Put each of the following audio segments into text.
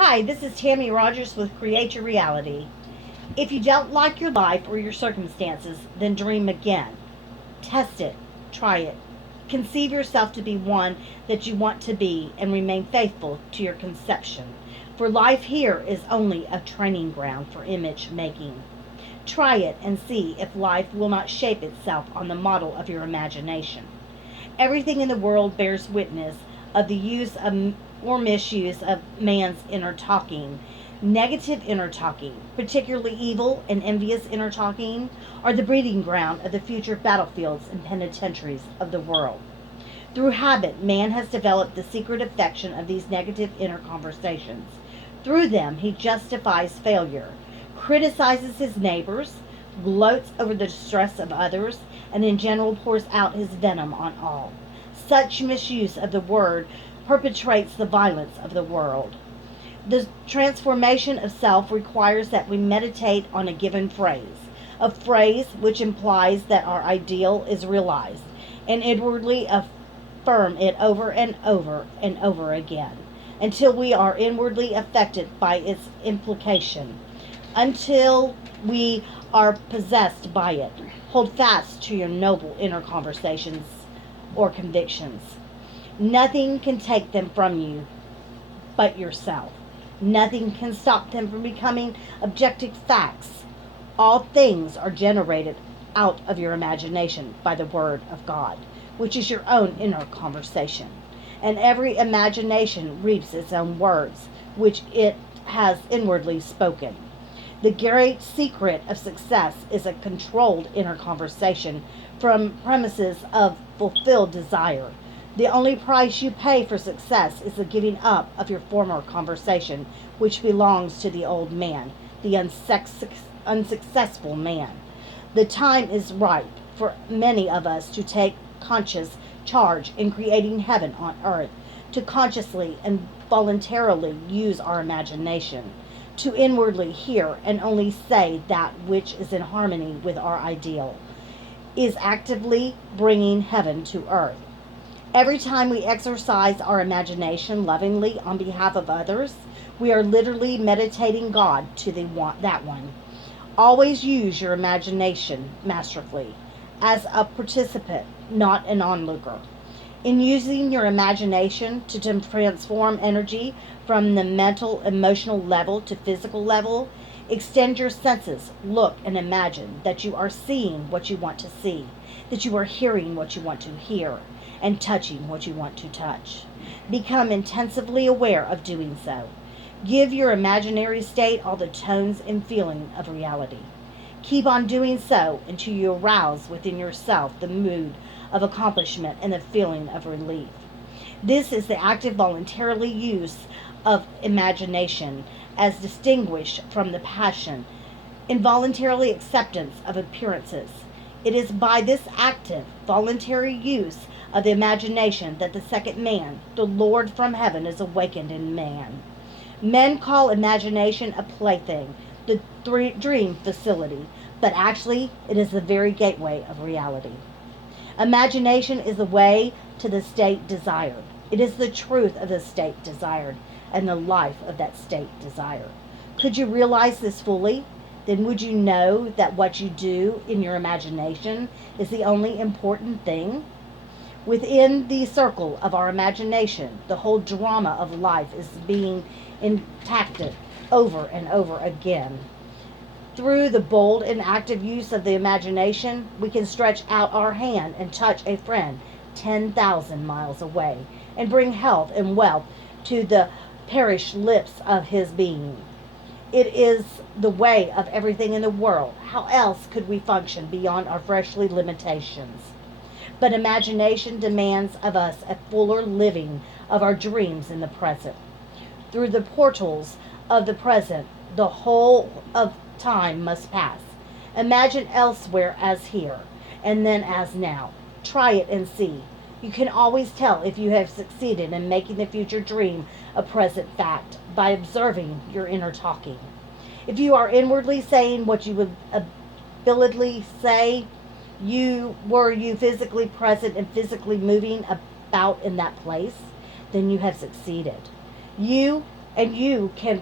Hi, this is Tammy Rogers with Createurreality. If you don't like your life or your circumstances, then dream again. Test it, try it. Conceive yourself to be one that you want to be and remain faithful to your conception. For life here is only a training ground for image making. Try it and see if life will not shape itself on the model of your imagination. Everything in the world bears witness of the use of or misuse of man's inner talking. Negative inner talking, particularly evil and envious inner talking, are the breeding ground of the future battlefields and penitentiaries of the world. Through habit, man has developed the secret affection of these negative inner conversations. Through them, he justifies failure, criticizes his neighbors, gloats over the distress of others, and in general pours out his venom on all. Such misuse of the word perpetuates the violence of the world. The transformation of self requires that we meditate on a given phrase, a phrase which implies that our ideal is realized, and inwardly affirm it over and over and over again until we are inwardly affected by its implication, until we are possessed by it. Hold fast to your noble inner conversations or convictions. Nothing can take them from you but yourself. Nothing can stop them from becoming objective facts. All things are generated out of your imagination by the Word of God, which is your own inner conversation. And every imagination reaps its own words, which it has inwardly spoken. The great secret of success is a controlled inner conversation from premises of fulfilled desire. The only price you pay for success is the giving up of your former conversation, which belongs to the old man, the unsuccessful man. The time is ripe for many of us to take conscious charge in creating heaven on earth, to consciously and voluntarily use our imagination, to inwardly hear and only say that which is in harmony with our ideal, is actively bringing heaven to earth. Every time we exercise our imagination lovingly on behalf of others, we are literally meditating God to that one. Always use your imagination masterfully, as a participant, not an onlooker. In using your imagination to transform energy from the mental, emotional level to physical level, extend your senses, look and imagine that you are seeing what you want to see, that you are hearing what you want to hear, and touching what you want to touch. Become intensively aware of doing so. Give your imaginary state all the tones and feeling of reality. Keep on doing so until you arouse within yourself the mood of accomplishment and the feeling of relief. This is the active voluntarily use of imagination as distinguished from the passion, involuntarily acceptance of appearances. It is by this active, voluntary use of the imagination that the second man, the Lord from heaven, is awakened in man. Men call imagination a plaything, the dream facility, but actually it is the very gateway of reality. Imagination is the way to the state desired. It is the truth of the state desired and the life of that state desired. Could you realize this fully? Then would you know that what you do in your imagination is the only important thing? Within the circle of our imagination, the whole drama of life is being enacted over and over again. Through the bold and active use of the imagination, we can stretch out our hand and touch a friend 10,000 miles away and bring health and wealth to the perished lips of his being. It is the way of everything in the world. How else could we function beyond our fleshly limitations? But imagination demands of us a fuller living of our dreams in the present. Through the portals of the present, the whole of time must pass. Imagine elsewhere as here, and then as now. Try it and see. You can always tell if you have succeeded in making the future dream a present fact by observing your inner talking. If you are inwardly saying what you would abilitly say, you physically present and physically moving about in that place, then you have succeeded. You And you can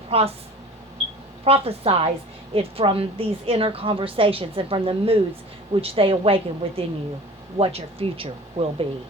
prophesize it from these inner conversations and from the moods which they awaken within you, what your future will be.